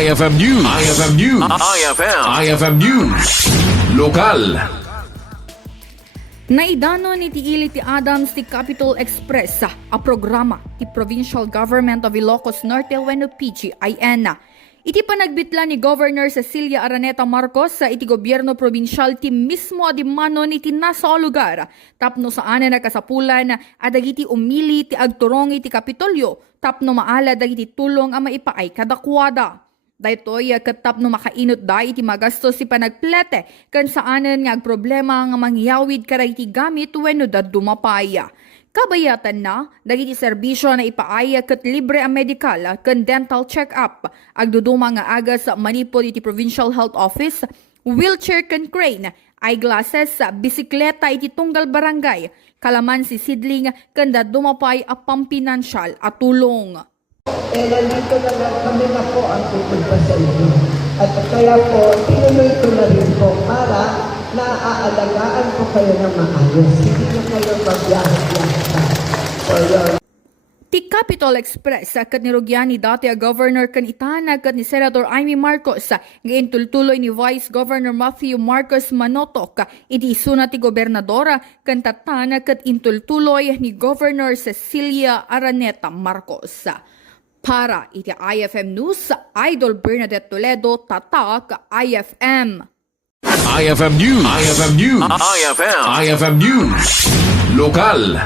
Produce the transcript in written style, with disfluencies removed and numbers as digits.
IFM News. IFM News. IFM News. Lokal. Naidano ni Tiili ti Adams ti Capital Express a programa ti Provincial Government of Ilocos Norte wenno PGIN. Iti panagbitla ni Governor Cecilia Araneta Marcos sa iti gobyerno provincial ti mismo adimano iti nasa lugar tapno saan na kasapulan adagiti umili ti agturong iti Kapitolyo tapno maala dagiti tulong a maipaay kadakwada. Daytoy katap no makainot da iti magastos si panagplete kan saanen nga agproblema nga mangyawid karay iti gamit wenno da dumapaya. Kabayatan na, dagiti serbisyo na ipaaya ket libre ang medical kan dental check-up. Agduduma nga agas manipod iti Provincial Health Office, wheelchair kan crane, eyeglasses, bisikleta iti tunggal barangay, kalaman si sidling kan da dumapay a pampinansyal at tulong. Nandito na lang kami na po ang pupunta sa inyo. At kaya po, tinuloy ko na rin po para naaalagaan ko kayo ng maayos. Hindi na kayo magbiyahe-biyahe. Ti Capital Express kat nirugyan ni dati a Governor kan Itana kat ni Senator Amy Marcos ngayon tultuloy ni Vice Governor Matthew Marcos Manotok iti isuna ti Gobernadora kan tatana kat intultuloy ni Governor Cecilia Araneta Marcos. Para iti IFM News, Idol Bernadette Toledo, Tatak, IFM. IFM News. IFM News. IFM News. Lokal.